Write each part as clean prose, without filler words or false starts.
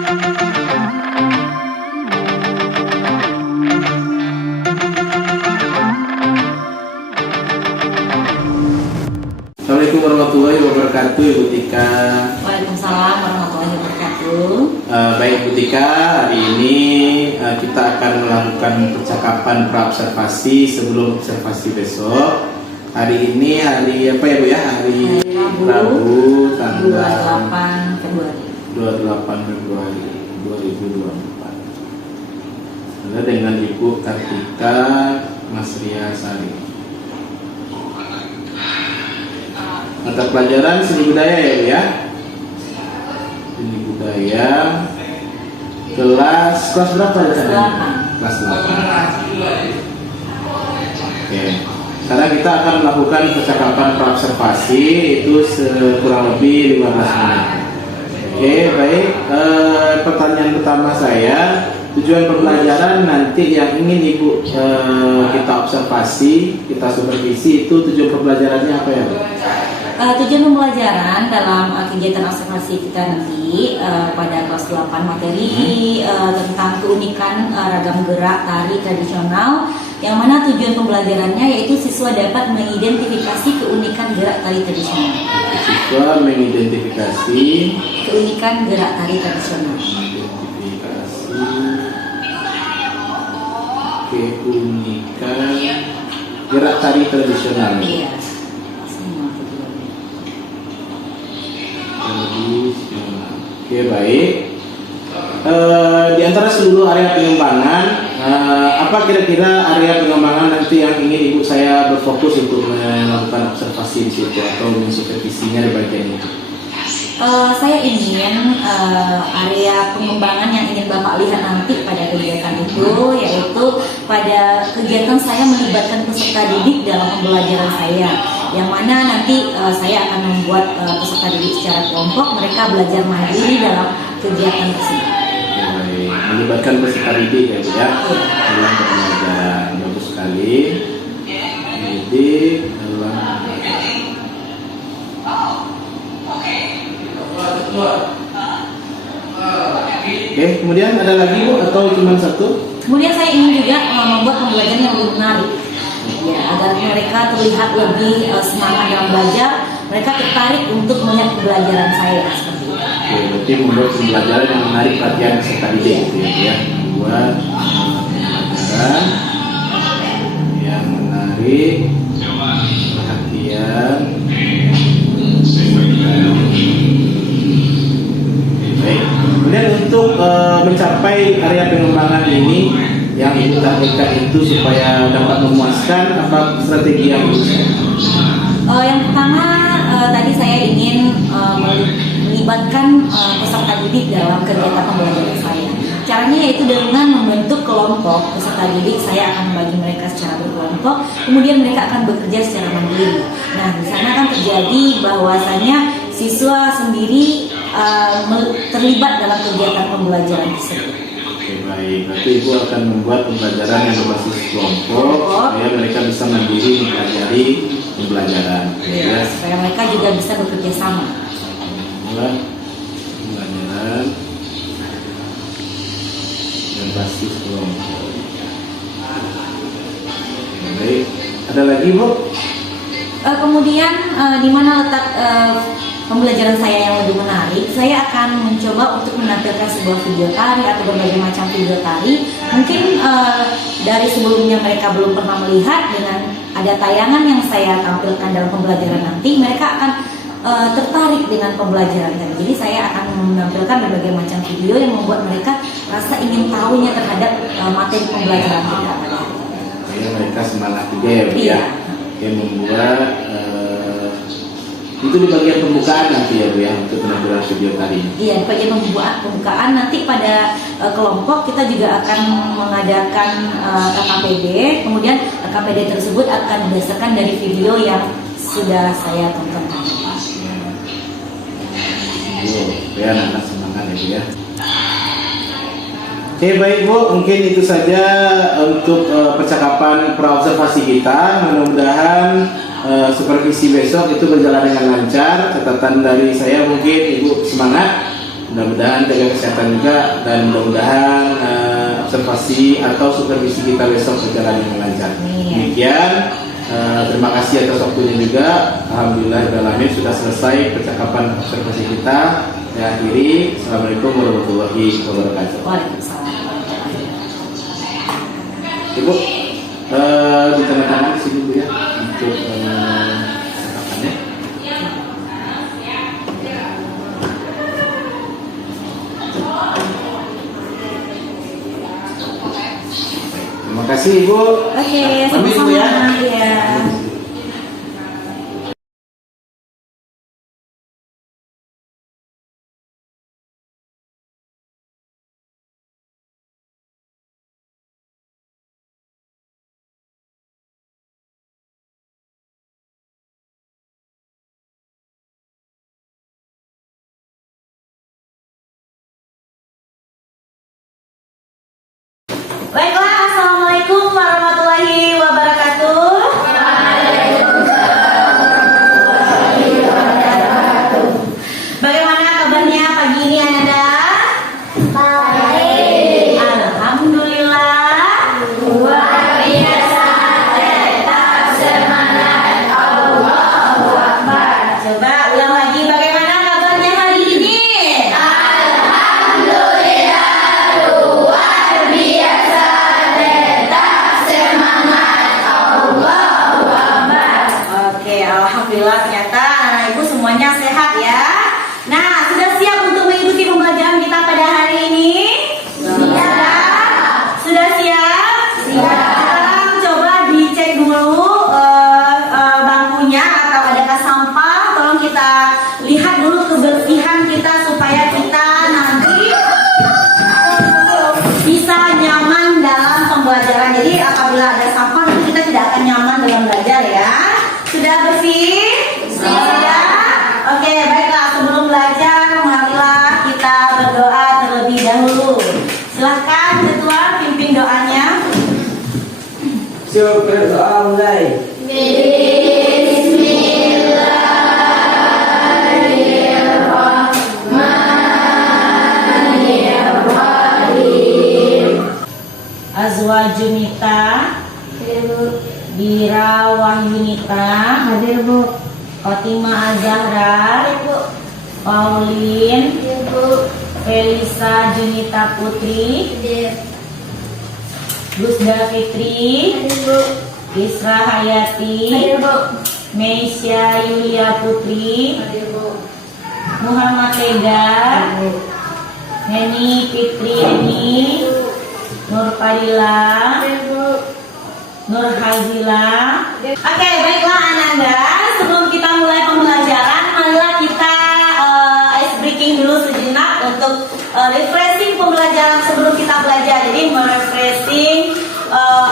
Assalamualaikum warahmatullahi wabarakatuh, Ibu Tika. Waalaikumsalam warahmatullahi wabarakatuh. Baik Bu Tika, hari ini kita akan melakukan percakapan pra-observasi sebelum observasi besok. Hari ini hari apa ya Bu ya? Hari Rabu tanggal 28 Februari 2024. Ada dengan Ibu Kartika Mas Ria Sari. Mata pelajaran seni budaya ya Bu ya? Seni budaya kelas berapa ya? Kelas 8. Oke. Sekarang kita akan melakukan percakapan pra-observasi itu kurang lebih 15 menit. Oke, baik. Pertanyaan pertama saya, tujuan pembelajaran nanti yang ingin Ibu kita observasi, kita supervisi itu tujuan pembelajarannya apa ya Bu? Tujuan pembelajaran dalam kegiatan observasi kita nanti pada kelas 8 materi tentang keunikan ragam gerak tari tradisional, yang mana tujuan pembelajarannya yaitu siswa dapat mengidentifikasi keunikan gerak tari tradisional. Siswa mengidentifikasi keunikan gerak tari tradisional. Keunikan gerak tari tradisional. Iya. Oke, baik. Di antara seluruh area pengembangan, apa kira-kira area pengembangan nanti yang ingin Ibu saya berfokus untuk melakukan observasi di situ atau mensupervisinya di bagian itu? Saya ingin area pengembangan yang ingin Bapak lihat nanti pada kegiatan itu, yaitu pada kegiatan saya melibatkan peserta didik dalam pembelajaran saya, yang mana nanti saya akan membuat peserta didik secara kelompok, mereka belajar mandiri dalam kegiatan tersebut. Melibatkan peserta didik ya Bu ya, dalam pembelajaran. Bagus sekali. Didik dalam Oke, kemudian ada lagi Bu atau cuma satu? Kemudian saya ingin juga membuat pembelajaran yang lebih menarik, ya, agar mereka terlihat lebih semangat dalam belajar, mereka tertarik untuk melihat pembelajaran saya seperti itu. Oke, berarti membuat pembelajaran yang menarik perhatian peserta didik ya, membuat pembelajaran yang menarik perhatian. Baik. Kemudian untuk mencapai area pengembangan ini yang Ibu targetkan itu supaya dapat memuaskan, apa strategi yang bisa? Yang pertama tadi saya ingin melibatkan peserta didik dalam kegiatan pembelajaran saya. Caranya yaitu dengan membentuk kelompok peserta didik. Saya akan membagi mereka secara berkelompok, kemudian mereka akan bekerja secara mandiri. Nah, di sana kan terjadi bahwasanya siswa sendiri terlibat dalam kegiatan pembelajaran tersebut. Oke, baik. Berarti Ibu akan membuat pembelajaran yang berbasis kelompok supaya mereka bisa mandiri mempelajari pembelajaran. Ya, supaya mereka juga bisa bekerja sama. Membuat pembelajaran yang berbasis kelompok. Baik. Ada lagi Bu? Kemudian di mana letak pembelajaran saya yang lebih menarik, saya akan mencoba untuk menampilkan sebuah video tari atau berbagai macam video tari. Mungkin dari sebelumnya mereka belum pernah melihat, dengan ada tayangan yang saya tampilkan dalam pembelajaran nanti, mereka akan tertarik dengan pembelajaran tadi. Jadi saya akan menampilkan berbagai macam video yang membuat mereka rasa ingin tahunya terhadap materi pembelajaran kita. Supaya mereka semangat juga ya Bu ya. Yang membuat itu di bagian pembukaan nanti ya Bu ya, untuk penampilan video tadi. Iya, di bagian pembukaan nanti pada kelompok kita juga akan mengadakan KKPD. Kemudian KKPD tersebut akan berdasarkan dari video yang sudah saya tonton. Ya, anak-anak semangat ya Bu ya. Oke, baik Bu, mungkin itu saja untuk percakapan pra-observasi kita. Mudah-mudahan supervisi besok itu berjalan dengan lancar. Catatan dari saya mungkin Ibu semangat Mudah-mudahan jaga kesehatan juga, dan mudah-mudahan observasi atau supervisi kita besok berjalan dengan lancar. Demikian, terima kasih atas waktunya juga. Alhamdulillah sudah selesai percakapan observasi kita. Saya akhiri. Assalamualaikum warahmatullahi wabarakatuh. Waalaikumsalam. Ibu, ditandatangan di sini Bu ya untuk percakapannya. Terima kasih Ibu. Oke, Pamit, Bu, sama-sama ya. Baiklah, assalamualaikum warahmatullahi wabarakatuh. Bagaimana kabarnya pagi ini Ananda? Baik. Alhamdulillah. Luar biasa. Tetap semangat. Allahu Akbar. Coba ulang lagi, bagaimana kabarnya hari ini? Alhamdulillah, ternyata anak ibu semuanya sehat ya. Nah, sudah siap untuk mengikuti pembelajaran kita pada hari ini? Siap. Sudah siap? Siap. Sekarang coba dicek dulu bangkunya atau adakah sampah. Tolong kita lihat dulu kebersihan kita supaya kita nanti bisa nyaman dalam pembelajaran. Jadi apabila ada sampah nanti kita tidak akan nyaman dalam belajar ya. Sudah bersih? Sudah? Oke, baiklah. Sebelum belajar, marilah kita berdoa terlebih dahulu. Silahkan Ketua pimpin doanya. Siap, berdoa mulai. Azwajunita Bira Wahyunita, Hadir Bu. Fatima Azahra, Pauline, Felisa Junita Putri, Gusda Fitri, Isra Hayati, Meisya Yulia Putri, Muhammad Tegar, Neni Fitri Eni, Nur Fadila, Nur Hazila. Oke, baiklah Ananda. Sebelum kita mulai pembelajaran, marilah kita ice breaking dulu sejenak untuk refreshing pembelajaran sebelum kita belajar. Jadi merefreshing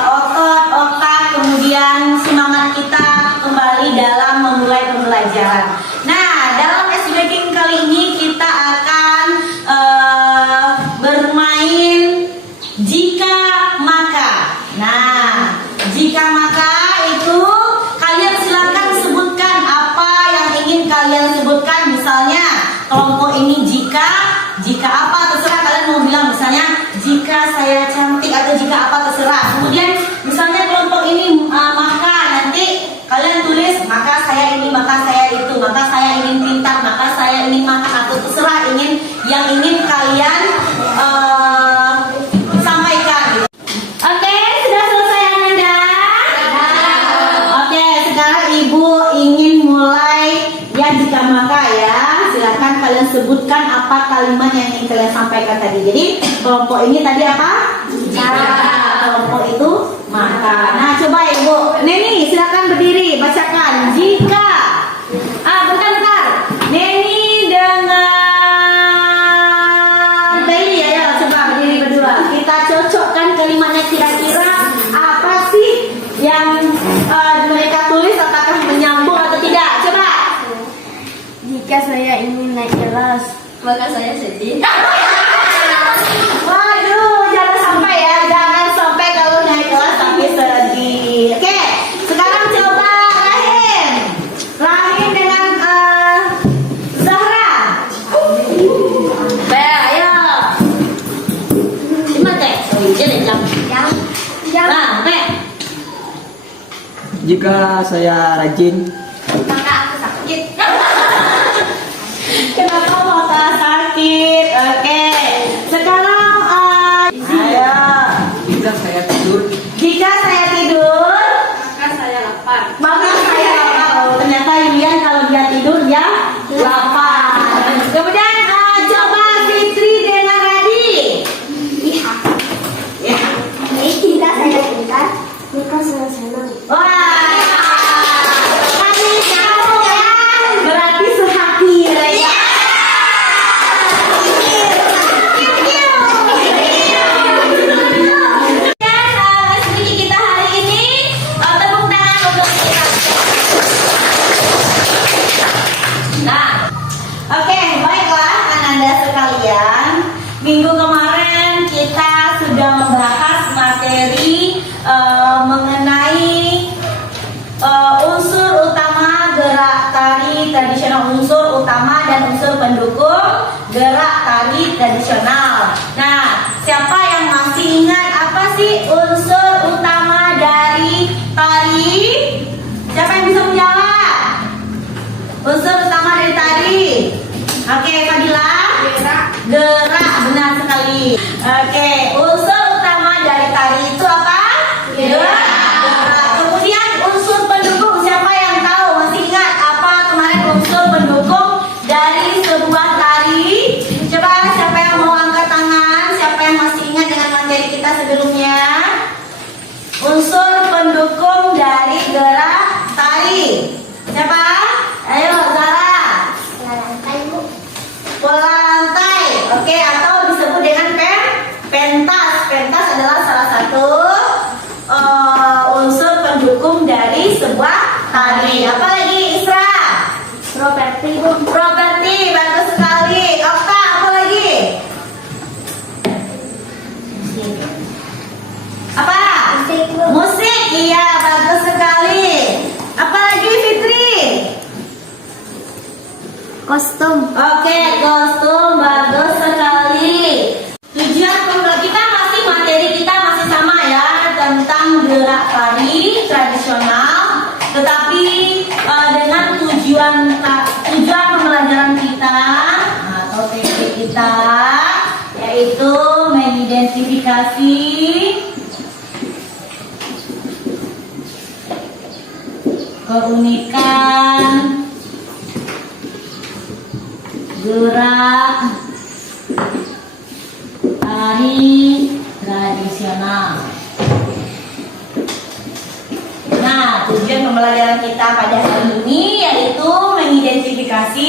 otot, otak, kemudian semangat kita kembali dalam memulai pembelajaran. Nah, dalam ice breaking kali ini kita akan bermain jika maka. Nah, jika maka itu kalian silakan sebutkan apa yang ingin kalian sebutkan. Misalnya kelompok ini jika apa terserah kalian mau bilang, misalnya jika saya cantik atau jika apa terserah. Kemudian misalnya kelompok ini maka nanti kalian tulis maka saya ini, maka saya itu, maka saya ingin pintar, maka saya ingin makan, atau terserah yang ingin kalian sampaikan. Oke, sudah selesai Ananda? Oke, sekarang Ibu ingin mulai ya jika maka ya. Silakan kalian sebutkan apa kalimat yang ingin kalian sampaikan tadi. Jadi kelompok ini tadi apa? Jika. Kelompok itu maka. Nah, coba Ibu. Neni, silakan berdiri, bacakan. Jika. Bentar. Neni dengan Bayi ya, coba berdiri berdua. Kita cocokkan kalimatnya kira-kira apa sih yang mereka tulis, apakah menyambung atau tidak? Coba. Jika saya ingin naik kelas, Maka saya sedih. Waduh, jangan sampai ya, jangan sampai kalau naik kelas tapi sedih. Oke, sekarang coba Rahim dengan Zahra. Jika saya rajin, Maka aku sakit. Kenapa mata sakit? Oke. Sekarang ayo. jika saya tidur, Jika saya tidur, Maka saya lapar. maka saya lapar. Oh, ternyata Yulian kalau dia tidur dia lapar. Kemudian coba Fitri dengan Radi. Ya. Jika saya pintar, maka saya senang. Wah. Kami tahu ya. Berarti sehati ya. Speaking kita hari ini, tepuk tangan untuk kita. Nah, oke, baiklah Ananda sekalian. Minggu kemarin kita sudah membahas materi mengenai unsur utama gerak tari tradisional, unsur utama dan unsur pendukung gerak tari tradisional. Nah, siapa yang masih ingat apa sih unsur utama dari tari? Siapa yang bisa menjawab? Unsur utama dari tari. Oke, Fadila. Gerak, benar sekali. Oke, unsur utama dari tari itu apa? Gerak. Kemudian unsur pendukung, siapa yang tahu? Masih ingat apa kemarin unsur pendukung dari sebuah tari? Coba siapa yang mau angkat tangan? Siapa yang masih ingat dengan materi kita sebelumnya? Unsur pendukung dari gerak tari. Siapa? Ayo, Zara. Pola lantai, oke, atau disebut dengan pentas. Pentas adalah salah satu unsur pendukung dari sebuah tari. Apa lagi, Isra? Properti. Properti, bagus sekali. Okta, apa lagi? Apa? Musik, iya, bagus sekali. Apa lagi, Fitri? Kostum. Oke, kostum bagus sekali. Tujuan pembelajaran kita masih materi kita masih sama ya tentang gerak tari tradisional, tetapi dengan tujuan pembelajaran kita atau TP kita yaitu mengidentifikasi keunikan gerak tari tradisional. Nah, tujuan pembelajaran kita pada hari ini yaitu mengidentifikasi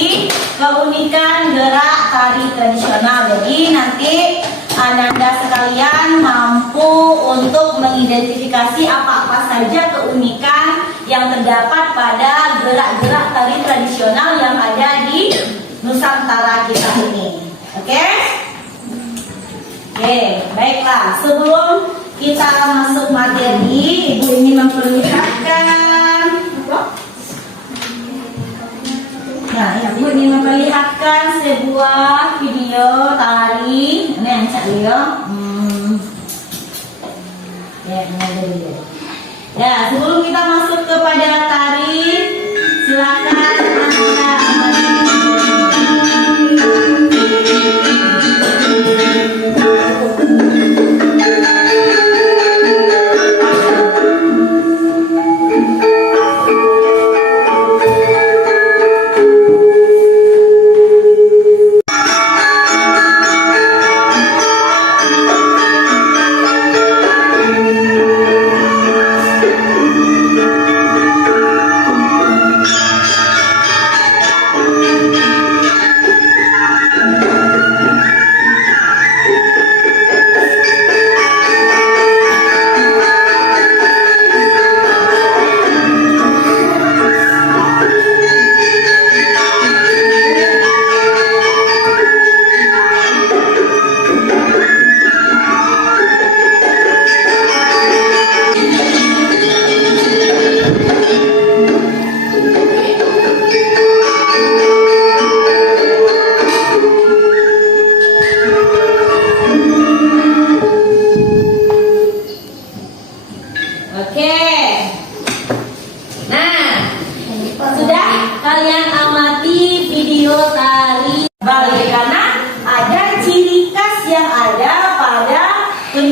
keunikan gerak tari tradisional. Jadi nanti Ananda sekalian mampu untuk mengidentifikasi apa-apa saja keunikan yang terdapat pada gerak-gerak tari tradisional yang ada di Nusantara kita ini. Oke? Oke, baiklah. Sebelum kita masuk materi, Ibu ingin memperlihatkan. Nah, Ibu ingin memperlihatkan sebuah video tari. Ini yang cak Leo. Ya, ini ada video. Ya, sebelum kita masuk kepada tari, silakan Anda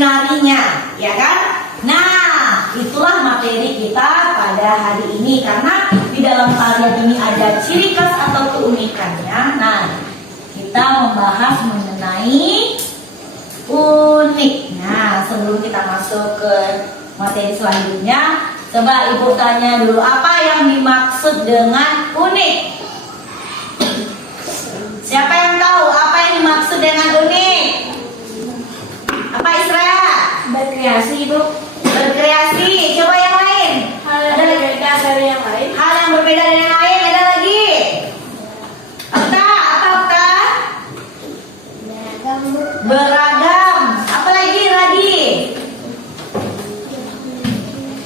menarinya, ya kan? Nah, itulah materi kita pada hari ini, karena di dalam tarian ini ada ciri khas atau keunikannya. Nah, kita membahas mengenai unik. Nah, sebelum kita masuk ke materi selanjutnya, coba Ibu tanya dulu, apa yang dimaksud dengan unik? Siapa yang tahu apa yang dimaksud dengan unik? Apa Isra? Berkreasi, Bu. Berkreasi. Coba yang lain. Hal yang berbeda dari yang lain. Hal yang berbeda dari yang lain. Ada lagi? Okta, apa Okta? Beragam, Bu. Beragam. Apa lagi Radi?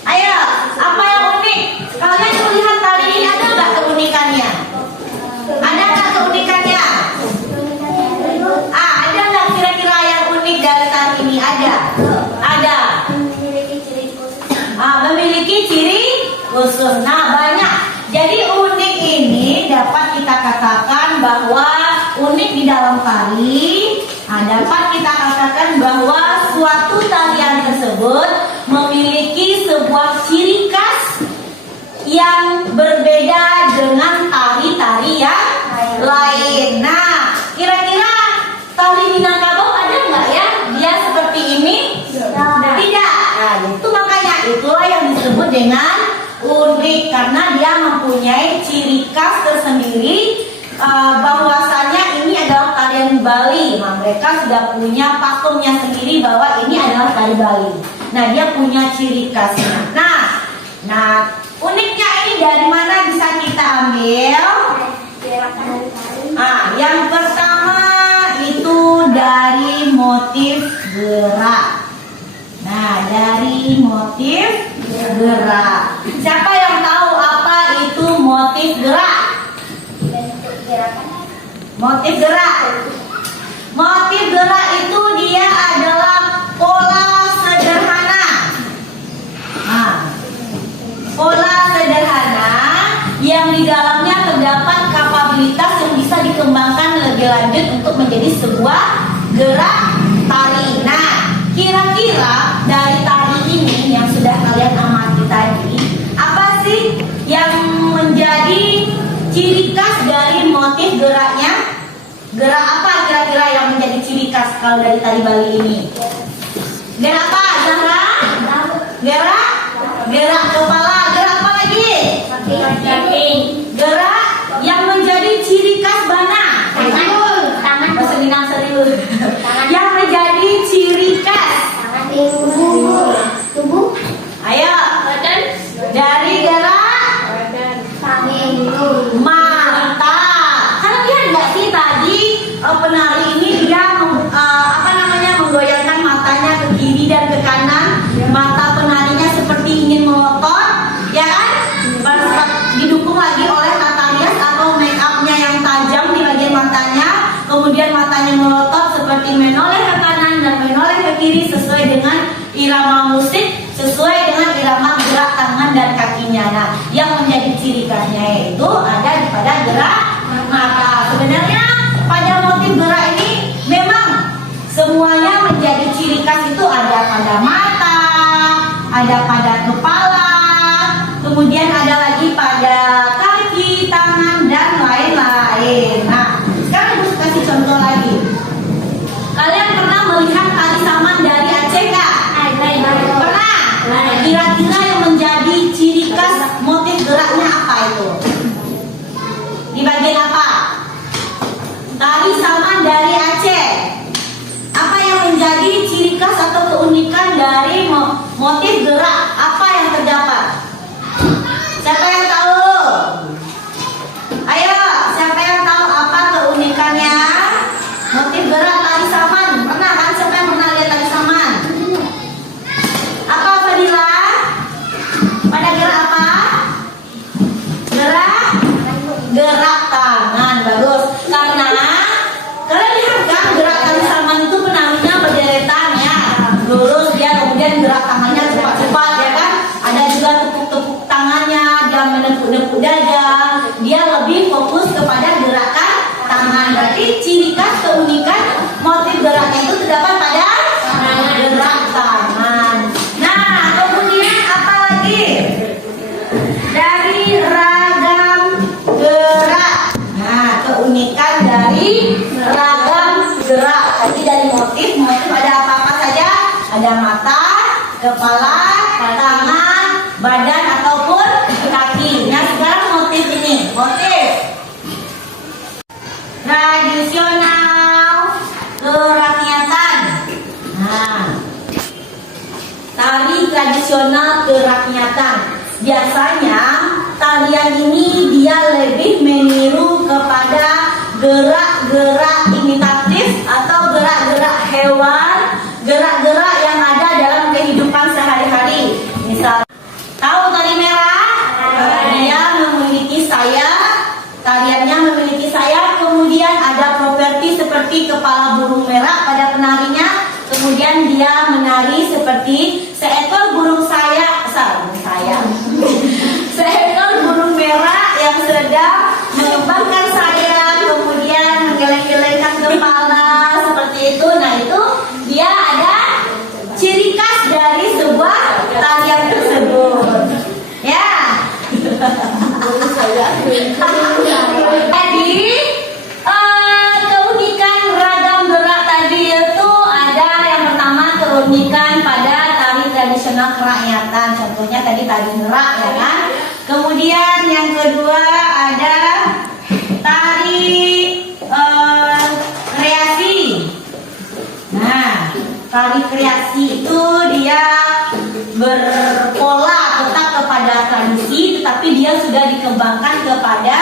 Ayo, apa yang unik? Kalian melihat tali ini ada nggak keunikannya? Ada nggak keunikannya? Ada nggak kira-kira yang unik dari tali ini? Ada. Ada. Memiliki ciri khusus. Memiliki ciri khusus. Nah, banyak. Jadi unik ini dapat kita katakan bahwa unik di dalam tali. Dapat kita katakan bahwa suatu tarian tersebut memiliki sebuah ciri khas yang berbeda dengan tari-tari yang lain. Nah, kira-kira tali Minangkabau ada nggak ya? Dia seperti ini? Tidak. Nah, itu makanya itulah yang disebut dengan unik, karena dia mempunyai ciri khas tersendiri, bahwasanya ini adalah tarian Bali. Nah, mereka sudah punya pakemnya sendiri bahwa ini adalah tari Bali. Nah, dia punya ciri khasnya. Nah, uniknya ini dari mana bisa kita ambil? Yang pertama itu dari motif gerak. Nah, dari motif gerak. Siapa yang tahu apa itu motif gerak? Motif gerak. Motif gerak itu dia adalah pola sederhana. Pola sederhana yang di dalamnya terdapat kapabilitas yang bisa dikembangkan lebih lanjut untuk menjadi sebuah gerak tari. Nah, kira-kira dari tari ini yang sudah kalian amati tadi, apa sih yang menjadi ciri khas dari motif geraknya? Gerak apa kira-kira yang menjadi ciri khas kalau dari tari Bali ini? Gerak apa, Zahra? Gerak kepala. Gerak apa lagi? Gerak yang menjadi ciri khas mana? Tangan. Bahasa Minang serius. Yang menjadi ciri khas Tubuh. Ayo, dari gerak mata. Kalian lihat nggak sih tadi penari ini dia menggoyangkan matanya ke kiri dan ke kanan. Mata penarinya seperti ingin melotot, ya kan? Didukung lagi oleh tata rias atau make upnya yang tajam di bagian matanya. Kemudian matanya melotot seperti menoleh ke kanan dan menoleh ke kiri sesuai dengan irama musik, sesuai dengan irama gerak tangan dan kakinya. Nah, yang menjadi ciri khasnya itu ada pada gerak mata. Sebenarnya pada motif gerak ini memang semuanya menjadi ciri khas itu ada pada mata, ada pada kepala, kemudian ada lagi pada kaki, tangan, dan lain-lain. Nah, sekarang Ibu kasih contoh lagi. Kalian pernah melihat tali saman dari Aceh nggak? Pernah? Nah, kira-kira yang menjadi ciri khas motif geraknya apa itu? Di bagian apa? Tali saman dari Aceh. Apa yang menjadi ciri khas atau keunikan dari motif gerak? Apa yang terdapat? Siapa yang tahu? Ayo, siapa yang tahu apa keunikannya? Motif gerak tali saman. Pernah kan? Siapa yang pernah lihat tali saman? Apa Fadila? Pada gerak apa? Gerak tangan. Bagus. Karena kalian lihat kan gerak tali saman itu penarinya berderetan ya, lurus dia, kemudian gerak tangannya cepat-cepat ya kan. Ada juga tepuk-tepuk tangannya, dia menepuk-nepuk dada. Dia lebih fokus kepada gerakan tangan. Berarti ciri khas keunikan motif geraknya itu terdapat pada gerak ada mata, kepala, tangan, badan ataupun kaki. Nah sekarang motif ini, motif tradisional kerakyatan. Nah, tari tradisional kerakyatan. Biasanya tarian ini dia lebih meniru kepada gerak-gerak imitatif atau gerak-gerak hewan, gerak-gerak yang ada dalam kehidupan sehari-hari. Misal, tahu tari merah? Dia memiliki sayap, tariannya memiliki sayap, kemudian ada properti seperti kepala burung merah pada penarinya, kemudian dia menari seperti seekor burung seekor burung merah yang sedang mengembangkan sayap, kemudian menggeleng-gelengkan kepala seperti itu. Nah itu dia ada ciri khas dari sebuah tarian tersebut. Ya. Jadi keunikan ragam gerak tadi itu ada yang pertama keunikan pada tari tradisional kerakyatan. Contohnya tadi tari gerak ya kan. Kemudian yang kedua ada tari kreasi. Nah, tari kreasi itu dia berpola tetap kepada tradisi, tetapi dia sudah dikembangkan kepada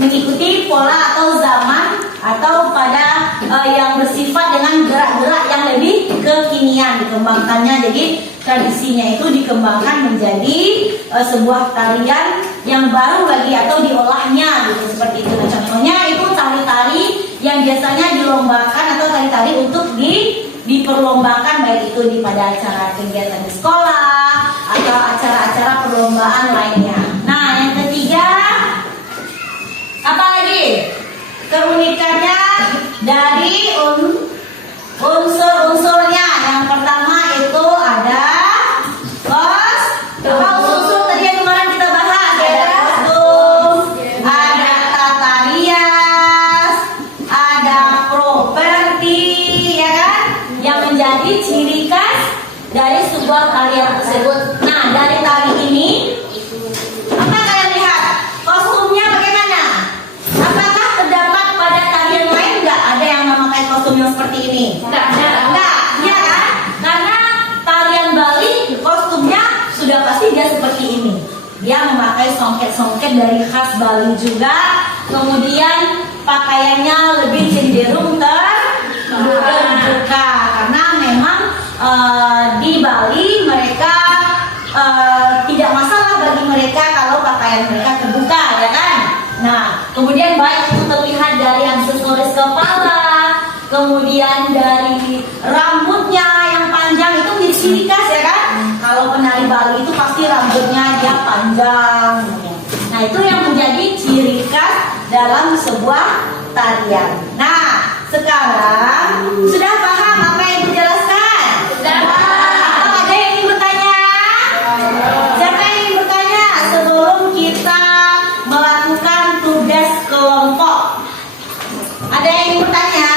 mengikuti pola atau zaman atau pada yang bersifat dengan gerak-gerak yang lebih kekinian dikembangkannya. Jadi tradisinya itu dikembangkan menjadi sebuah tarian yang baru lagi atau diolahnya gitu seperti itu. Nah, contohnya itu tari-tari yang biasanya dilombakan atau tari-tari untuk diperlombakan baik itu pada acara kegiatan di sekolah atau acara-acara perlombaan lainnya. Nah, yang ketiga apa lagi? Keunikannya dari unsur-unsurnya. Yang pertama itu ada unsur tadi yang kemarin kita bahas, ada kostum, ada tata rias, ada properti, ya kan? Yang menjadi ciri khas dari sebuah tarian tersebut. Nah, dari tari ini apa kalian lihat? Kostumnya bagaimana? Apakah terdapat pada tarian lain nggak ada yang memakai kostum yang seperti ini? Enggak, ya kan? Karena tarian Bali kostumnya sudah pasti dia seperti ini. Dia memakai songket-songket dari khas Bali juga. Kemudian pakaiannya lebih cenderung terbuka karena memang di Bali mereka tidak masalah bagi mereka kalau pakaian mereka terbuka, ya kan? Nah, kemudian baik itu terlihat dari aksesoris kepala, kemudian dari rambutnya yang panjang itu menjadi ciri khas, ya kan? Kalau penari Bali itu pasti rambutnya dia panjang. Nah, itu yang menjadi ciri khas dalam sebuah tarian. Nah, sekarang sudah paham apa yang dijelaskan? Sudah paham. Ada yang ingin bertanya? Siapa yang ingin bertanya sebelum kita melakukan tugas kelompok? Ada yang ingin bertanya?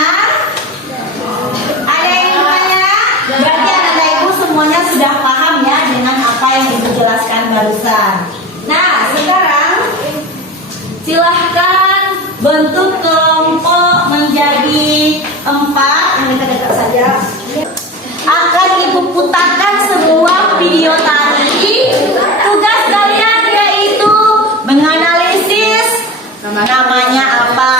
Ada yang ingin bertanya? Berarti anak ibu semuanya sudah paham ya dengan apa yang ibu jelaskan barusan. Nah, sekarang silahkan bentuk kelompok menjadi 4. Ini dekat saja. Akan ibu putarkan sebuah video tari. Tugas kalian yaitu menganalisis namanya apa,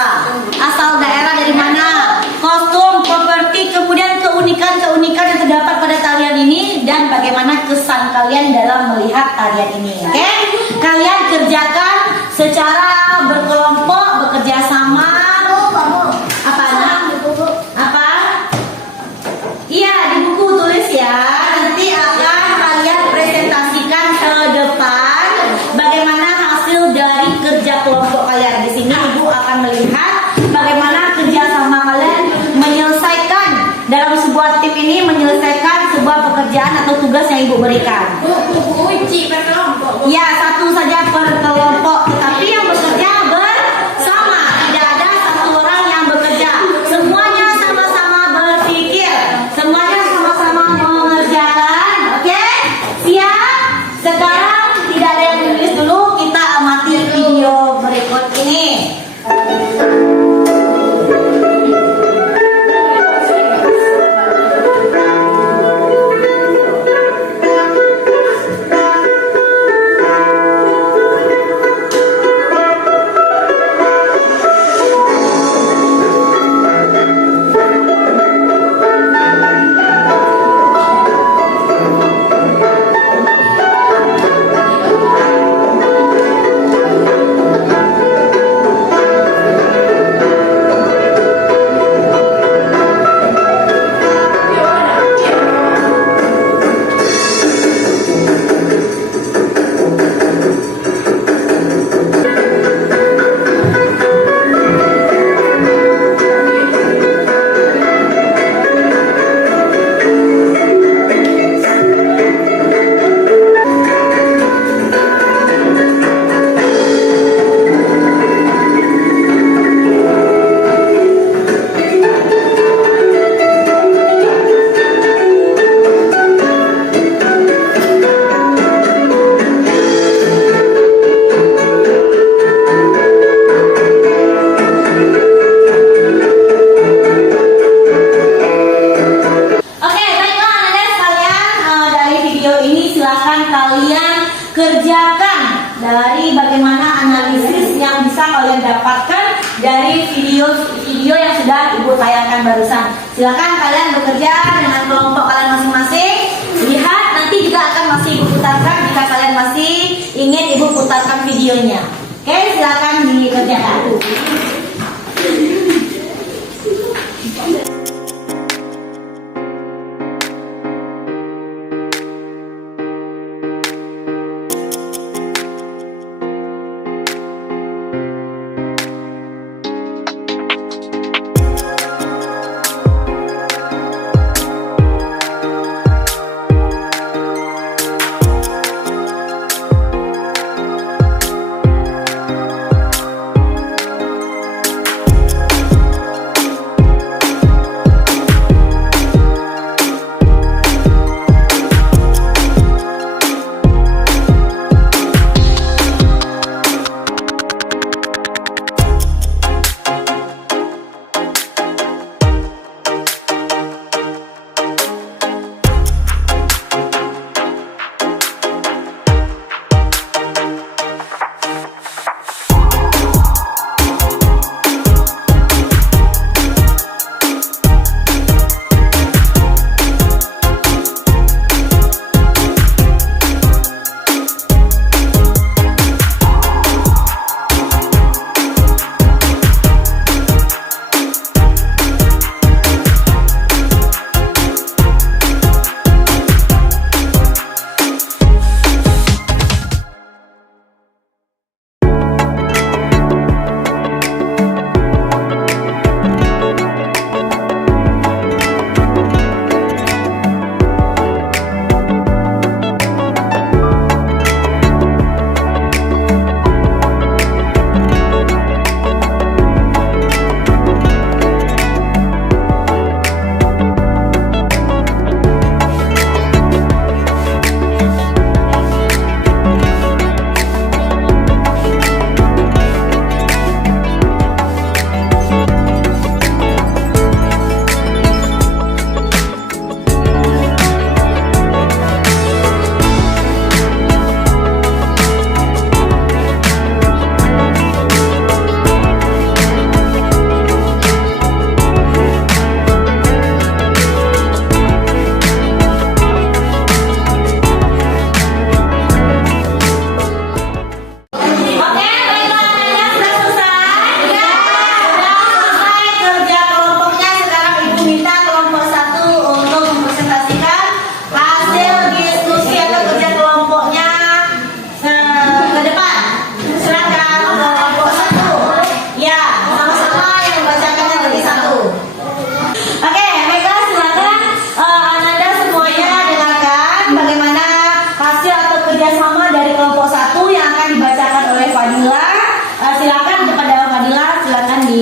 asal daerah dari mana, kostum, properti, kemudian keunikan-keunikan yang terdapat pada tarian ini dan bagaimana kesan kalian dalam melihat tarian ini. Oke? Kalian kerjakan secara berkelompok, bekerja sama. Apa? Iya, di buku tulis ya. Nanti akan kalian presentasikan ke depan bagaimana hasil dari kerja kelompok kalian. Di sini ibu akan melihat bagaimana kerja sama kalian menyelesaikan dalam sebuah tim ini, menyelesaikan sebuah pekerjaan atau tugas yang ibu berikan. Uji per kelompok. Ya, satu saja per kelompok, tetapi yang bekerja bersama. Tidak ada satu orang yang bekerja. Semuanya sama-sama berpikir. kalian dapatkan dari video yang sudah Ibu tayangkan barusan. Silakan kalian bekerja dengan kelompok kalian masing-masing. Lihat, nanti juga akan masih Ibu putarkan jika kalian masih ingin Ibu putarkan videonya. Oke, silakan dikerjakan.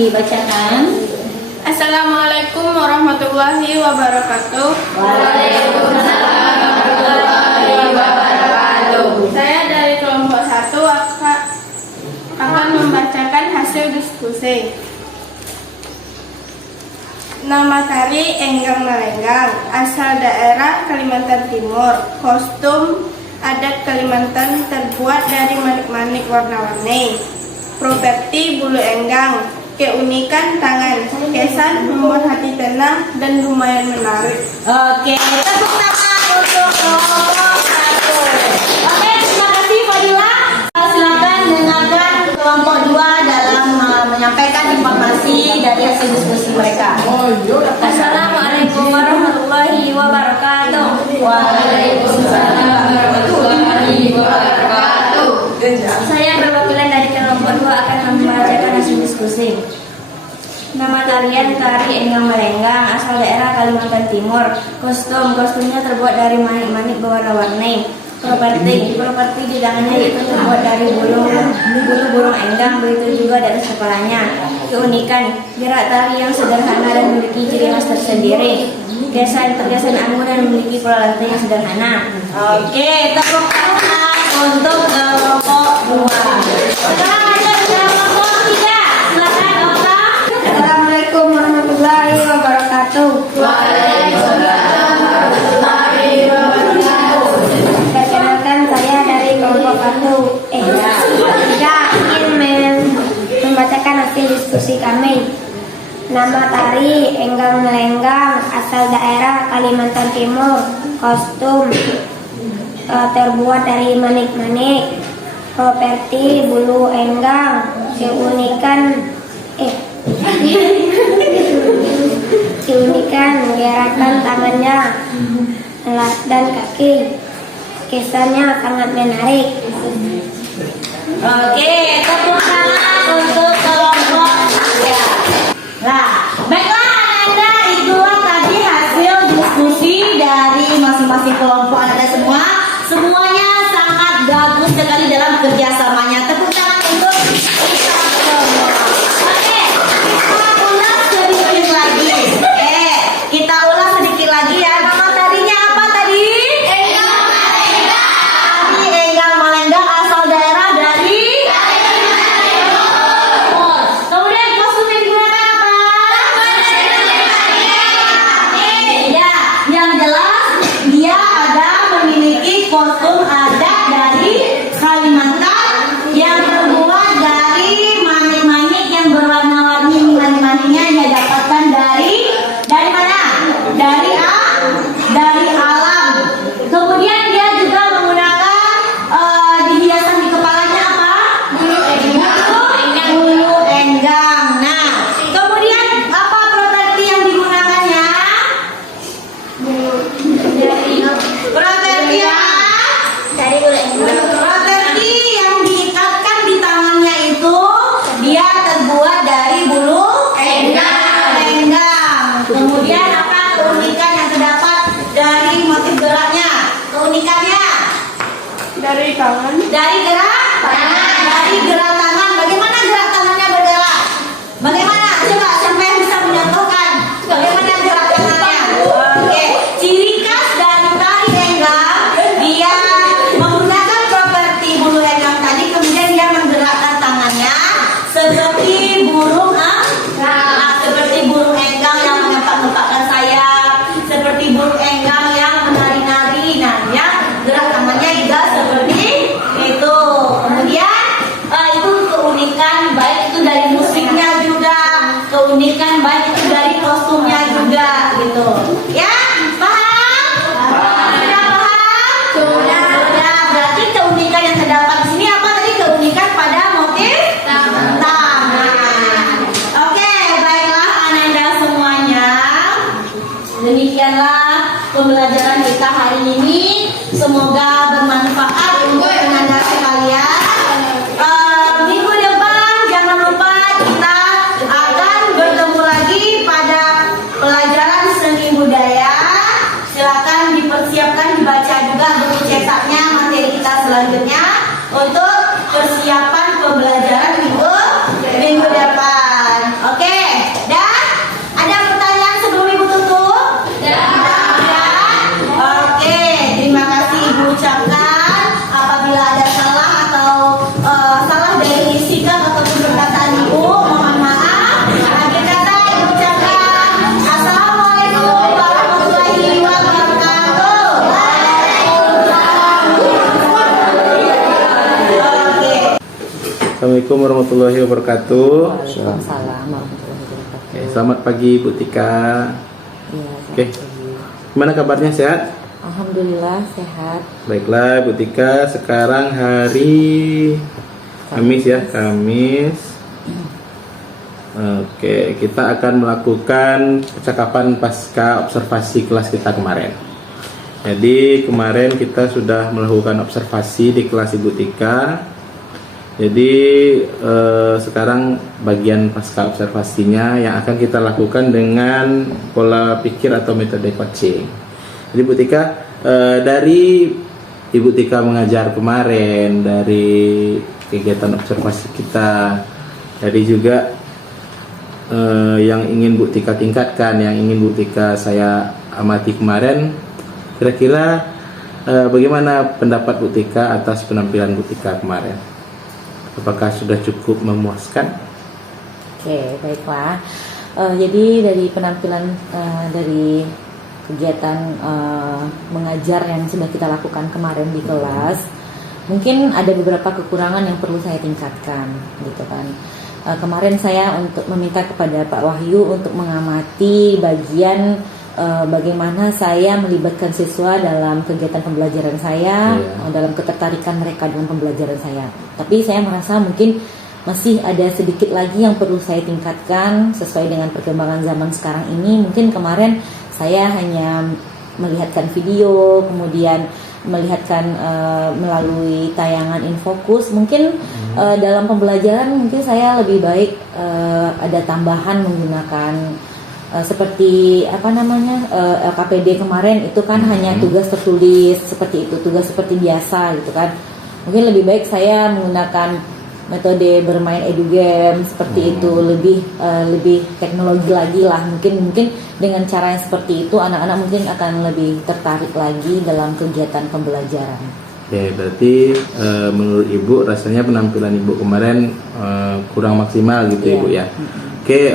dibacakan. Assalamualaikum warahmatullahi wabarakatuh. Waalaikumsalam warahmatullahi wabarakatuh. Saya dari kelompok 1 akan membacakan hasil diskusi. Nama tari Enggang Melenggang, asal daerah Kalimantan Timur. Kostum adat Kalimantan terbuat dari manik-manik warna-warni. Properti bulu enggang, keunikan tangan, kesan membuat hati tenang dan lumayan menarik. Oke, tepuk tangan untuk kelompok 1. Oke, terima kasih Fadila. Silakan dengarkan kelompok 2 dalam menyampaikan informasi dari hasil diskusi mereka. Assalamualaikum warahmatullahi wabarakatuh. Waalaikumsalam warahmatullahi wabarakatuh. Saya perwakilan dari kelompok 2 akan membacakan hasil diskusi. Nama tarian tari Enggang Melenggang, asal daerah Kalimantan Timur. Kostumnya terbuat dari manik-manik berwarna-warni. Properti di dalamnya itu terbuat dari bulu burung enggang, begitu juga dari kepalanya. Keunikan, gerak tari yang sederhana dan memiliki ciri khas tersendiri. Terkesan anggun dan memiliki pola lantai yang sederhana. Oke, tepuk tangan untuk kelompok 2. Sekarang lanjut ke kelompok 3. Silakan Oka. Assalamualaikum warahmatullahi wabarakatuh. Waalaikumsalam warahmatullahi wabarakatuh. Perkenalkan, saya dari kelompok 1. Saya ingin kami. Nama tari Enggang Melenggang, asal daerah Kalimantan Timur. Kostum terbuat dari manik-manik. Properti bulu enggang, keunikan gerakan tangannya, alat dan kaki. Kesannya sangat menarik. Oke, tepuk tangan untuk kelompok saya. Nah, baiklah Anda, itulah tadi hasil diskusi dari masing-masing kelompok Anda semua. Semuanya sangat bagus sekali dalam kerjasamanya. Tepuk tangan untuk kita semua. Oke, kita ulas sedikit lagi. Kita ulas sedikit lagi ya. Nama tadinya apa tadi? Enggang Melenggang. Tadi Enggang Melenggang asal daerah dari Timur. Kemudian kostum yang digunakan apa? Ya, yang jelas dia ada memiliki kostum adat dari Kalimantan yang terbuat dari manik-manik yang berwarna-warni. Manik-maniknya dia dapatkan dari mana? Dari alam. Kemudian dia juga menggunakan dihiasan di kepalanya apa? Bulu enggang. Nah, kemudian apa properti yang digunakannya? Properti apa? Dari bulu enggang. Properti yang diikatkan di tangannya itu dia terbuat dari bulu enggang. Kemudian apa keunikan yang terdapat dari motif geraknya? Keunikannya Dari tangan. dari gerak tangan. Dari gerak tangan. Bagaimana gerak tangannya bergerak? Bagaimana? Coba siapa yang bisa mencontohkan? Bagaimana gerak tangannya? Oke, ciri khas dari tari enggang dia menggunakan properti bulu enggang tadi, kemudian dia menggerakkan tangannya seperti burung seperti burung enggang yang mengepak-ngepakkan sayap, seperti burung enggang yang menari-nari. Nah, dia gerak tangannya juga seperti itu. Kemudian itu keunikan baik itu dari musiknya juga, keunikan baik itu dari kostumnya juga gitu. Ya, paham? Sudah paham? Sudah. Berarti keunikan yang terdapat di sini apa tadi? Keunikan pada motif tangan. Oke, baiklah Ananda semuanya. Demikianlah pembelajaran kita hari ini. Semoga bermanfaat untuk Ananda sekalian. Minggu depan jangan lupa kita akan bertemu lagi pada pelajaran seni budaya. Silakan dipersiapkan, dibaca juga buku cetaknya materi kita selanjutnya untuk persiapan pembelajaran minggu depan. Oke, dan ada pertanyaan sebelum Ibu tutup? Ya. Oke, terima kasih Ibu ucapkan. Apabila ada salah atau salah dari sikap ataupun perkataan Ibu, mohon maaf. Akhir kata Ibu ucapkan Assalamualaikum warahmatullahi wabarakatuh. Oke. Assalamualaikum warahmatullahi wabarakatuh. Waalaikumsalam warahmatullahi wabarakatuh. Oke, selamat pagi Bu Tika. Iya, Oke, gimana kabarnya, sehat? Alhamdulillah sehat. Baiklah Bu Tika, sekarang hari Kamis ya, Kamis. Oke, kita akan melakukan percakapan pasca observasi kelas kita kemarin. Jadi kemarin kita sudah melakukan observasi di kelas Ibu Tika. Jadi sekarang bagian pasca observasinya yang akan kita lakukan dengan pola pikir atau metode coaching. Jadi Bu Tika, dari Ibu Tika mengajar kemarin, dari kegiatan observasi kita, dari juga yang ingin Bu Tika tingkatkan, yang ingin Bu Tika saya amati kemarin, kira-kira bagaimana pendapat Bu Tika atas penampilan Bu Tika kemarin? Apakah sudah cukup memuaskan? Oke, baiklah. Jadi dari penampilan dari kegiatan mengajar yang sudah kita lakukan kemarin di kelas, mungkin ada beberapa kekurangan yang perlu saya tingkatkan, gitu kan. kemarin saya untuk meminta kepada Pak Wahyu untuk mengamati bagian bagaimana saya melibatkan siswa dalam kegiatan pembelajaran saya, dalam ketertarikan mereka dengan pembelajaran saya. Tapi saya merasa mungkin masih ada sedikit lagi yang perlu saya tingkatkan sesuai dengan perkembangan zaman sekarang ini. Mungkin kemarin saya hanya melihatkan video, kemudian melihatkan melalui tayangan Infokus. Mungkin dalam pembelajaran mungkin saya lebih baik ada tambahan menggunakan seperti LKPD kemarin itu kan hanya tugas tertulis seperti itu, tugas seperti biasa gitu kan. Mungkin lebih baik saya menggunakan metode bermain edugame seperti itu, lebih teknologi lagi lah. Mungkin dengan cara yang seperti itu anak-anak mungkin akan lebih tertarik lagi dalam kegiatan pembelajaran. Oke, berarti menurut Ibu rasanya penampilan Ibu kemarin kurang maksimal gitu Ibu ya. Oke,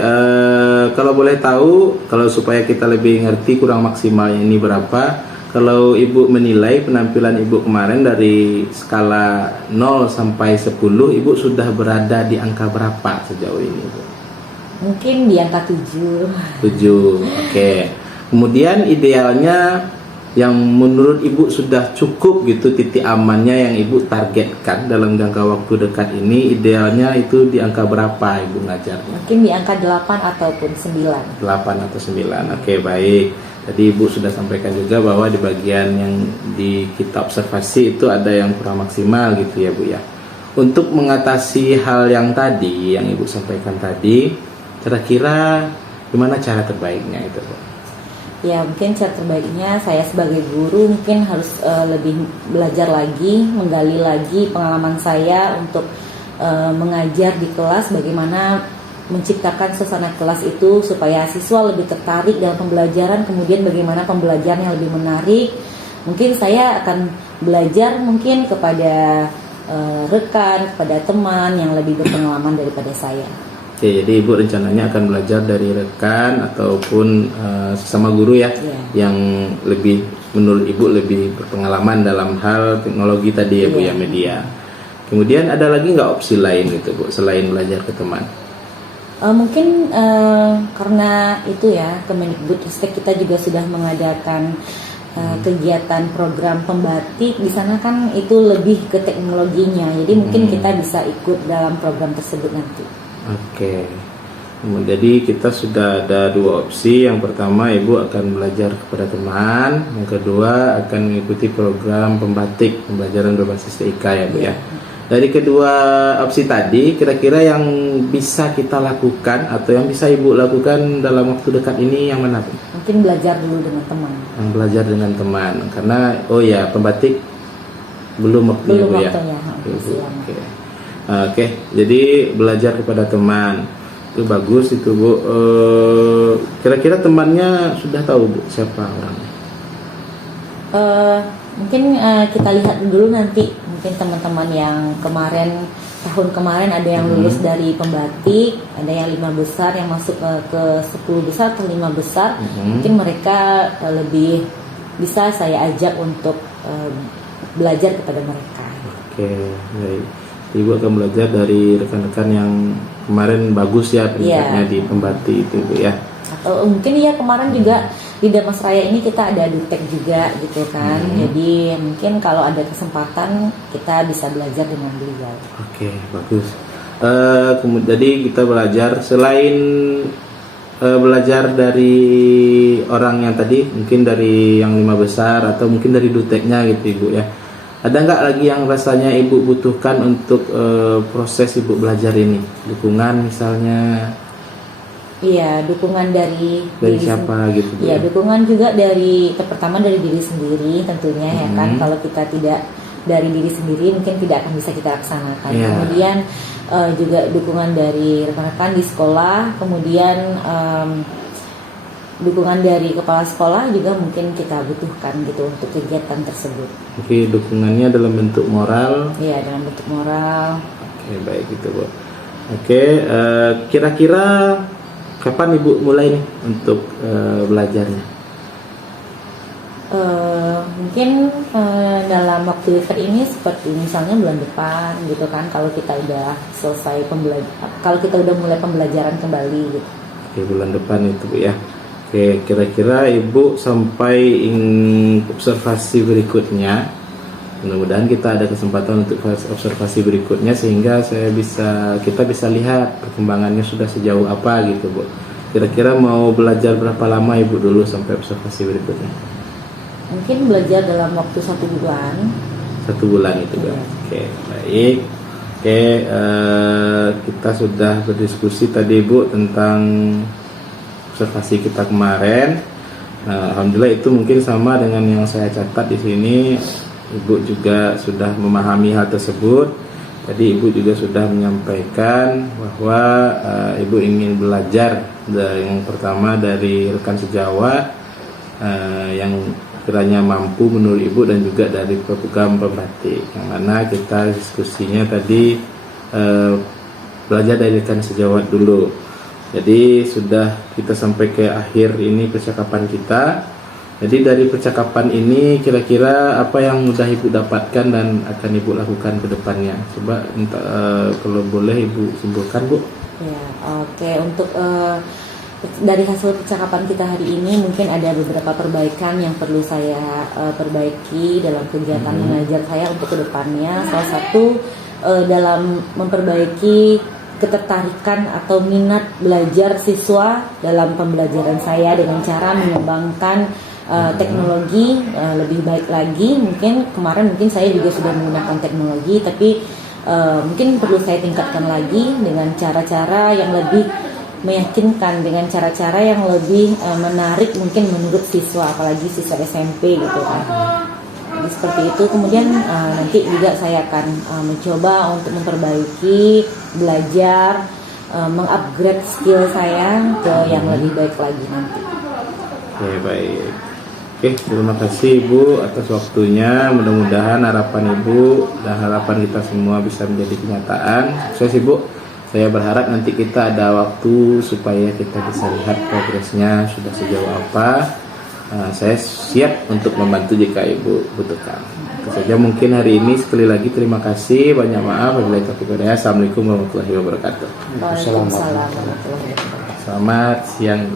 kalau boleh tahu, kalau supaya kita lebih ngerti kurang maksimalnya ini berapa, kalau Ibu menilai penampilan Ibu kemarin dari skala 0 sampai 10, Ibu sudah berada di angka berapa sejauh ini Ibu? Mungkin di angka 7. 7, oke. Kemudian idealnya yang menurut Ibu sudah cukup gitu titik amannya yang Ibu targetkan dalam jangka waktu dekat ini, idealnya itu di angka berapa Ibu ngajarnya? Mungkin di angka 8 ataupun 9. 8 atau 9, oke, baik. Jadi Ibu sudah sampaikan juga bahwa di bagian yang di kita observasi itu ada yang kurang maksimal gitu ya Bu ya. Untuk mengatasi hal yang tadi yang Ibu sampaikan tadi, kira-kira gimana cara terbaiknya itu Bu? Ya mungkin cara terbaiknya saya sebagai guru mungkin harus lebih belajar lagi, menggali lagi pengalaman saya untuk mengajar di kelas, bagaimana menciptakan suasana kelas itu supaya siswa lebih tertarik dalam pembelajaran, kemudian bagaimana pembelajaran yang lebih menarik. Mungkin saya akan belajar mungkin kepada rekan, kepada teman yang lebih berpengalaman daripada saya. Oke, jadi Ibu rencananya akan belajar dari rekan ataupun sesama guru ya, yang lebih menurut Ibu lebih berpengalaman dalam hal teknologi tadi ya Bu ya, media. Kemudian ada lagi nggak opsi lain gitu Bu selain belajar ke teman? Mungkin karena itu ya Kemendikbudristek kita juga sudah mengadakan kegiatan program pembatik di sana kan itu lebih ke teknologinya, jadi mungkin kita bisa ikut dalam program tersebut nanti. Oke, jadi kita sudah ada 2 opsi. Yang pertama Ibu akan belajar kepada teman, yang kedua akan mengikuti program pembatik, pembelajaran berbasis TIK ya Bu ya. Dari kedua opsi tadi, kira-kira yang bisa kita lakukan atau yang bisa Ibu lakukan dalam waktu dekat ini yang mana Bu? Mungkin belajar dulu dengan teman. Yang belajar dengan teman, karena pembatik belum waktunya Bu ya. Oke, jadi belajar kepada teman itu bagus itu Bu. Kira-kira temannya sudah tahu Bu siapa orangnya? Mungkin kita lihat dulu nanti. Mungkin teman-teman yang tahun kemarin ada yang lulus dari pembatik, ada yang 5 besar yang masuk ke 10 besar atau 5 besar. Mungkin mereka lebih bisa saya ajak untuk belajar kepada mereka. Oke, baik. Ibu akan belajar dari rekan-rekan yang kemarin bagus ya peringkatnya di pembatik itu Bu ya. Atau mungkin ya kemarin juga di Damas Raya ini kita ada dutek juga gitu kan. Jadi mungkin kalau ada kesempatan kita bisa belajar dengan beliau. Oke, bagus. Jadi kita belajar selain belajar dari orang yang tadi, mungkin dari yang 5 besar atau mungkin dari duteknya gitu Ibu ya. Ada nggak lagi yang rasanya Ibu butuhkan untuk proses Ibu belajar ini? Dukungan misalnya? Iya, dukungan dari siapa gitu? Iya, dukungan juga pertama dari diri sendiri tentunya ya kan. Kalau kita tidak dari diri sendiri mungkin tidak akan bisa kita laksanakan. Kemudian juga dukungan dari rekan-rekan di sekolah, kemudian dukungan dari kepala sekolah juga mungkin kita butuhkan gitu untuk kegiatan tersebut. Oke, dukungannya dalam bentuk moral? Iya, dalam bentuk moral. Oke, baik gitu Bu. Oke, kira-kira kapan Ibu mulai nih untuk belajarnya? mungkin dalam waktu dekat ini seperti misalnya bulan depan gitu kan, kalau kita udah selesai kalau kita udah mulai pembelajaran kembali gitu. Oke, bulan depan itu Bu ya. Oke, kira-kira Ibu sampai observasi berikutnya. Mudah-mudahan kita ada kesempatan untuk observasi berikutnya sehingga kita bisa lihat perkembangannya sudah sejauh apa gitu Bu. Kira-kira mau belajar berapa lama Ibu dulu sampai observasi berikutnya? Mungkin belajar dalam waktu 1 bulan. 1 bulan itu Bu. Oke, baik. Oke, kita sudah berdiskusi tadi Bu tentang observasi kita kemarin. Nah, alhamdulillah itu mungkin sama dengan yang saya catat di sini. Ibu juga sudah memahami hal tersebut. Tadi Ibu juga sudah menyampaikan bahwa Ibu ingin belajar yang pertama dari rekan sejawat yang kiranya mampu menurut Ibu, dan juga dari program pembatik yang mana kita diskusinya tadi belajar dari rekan sejawat dulu. Jadi sudah kita sampai ke akhir ini percakapan kita. Jadi dari percakapan ini kira-kira apa yang sudah Ibu dapatkan dan akan Ibu lakukan ke depannya? Coba kalau boleh Ibu simpulkan Bu. Ya, oke. Untuk dari hasil percakapan kita hari ini mungkin ada beberapa perbaikan yang perlu saya perbaiki dalam kegiatan mengajar saya untuk kedepannya. Salah satu dalam memperbaiki ketertarikan atau minat belajar siswa dalam pembelajaran saya dengan cara mengembangkan teknologi lebih baik lagi. Mungkin kemarin saya juga sudah menggunakan teknologi, tapi mungkin perlu saya tingkatkan lagi dengan cara-cara yang lebih meyakinkan, dengan cara-cara yang lebih menarik mungkin menurut siswa, apalagi siswa SMP gitu kan. Jadi seperti itu. Kemudian nanti juga saya akan mencoba untuk memperbaiki, belajar, mengupgrade skill saya ke yang lebih baik lagi nanti. Oke, baik. Oke, terima kasih Ibu atas waktunya. Mudah-mudahan harapan Ibu dan harapan kita semua bisa menjadi kenyataan. Sukses Ibu. Saya berharap nanti kita ada waktu supaya kita bisa lihat progresnya sudah sejauh apa. Saya siap untuk membantu jika Ibu butuhkan. Itu saja mungkin hari ini. Sekali lagi terima kasih. Banyak maaf. Assalamualaikum warahmatullahi wabarakatuh. Waalaikumsalam warahmatullahi wabarakatuh. Selamat siang.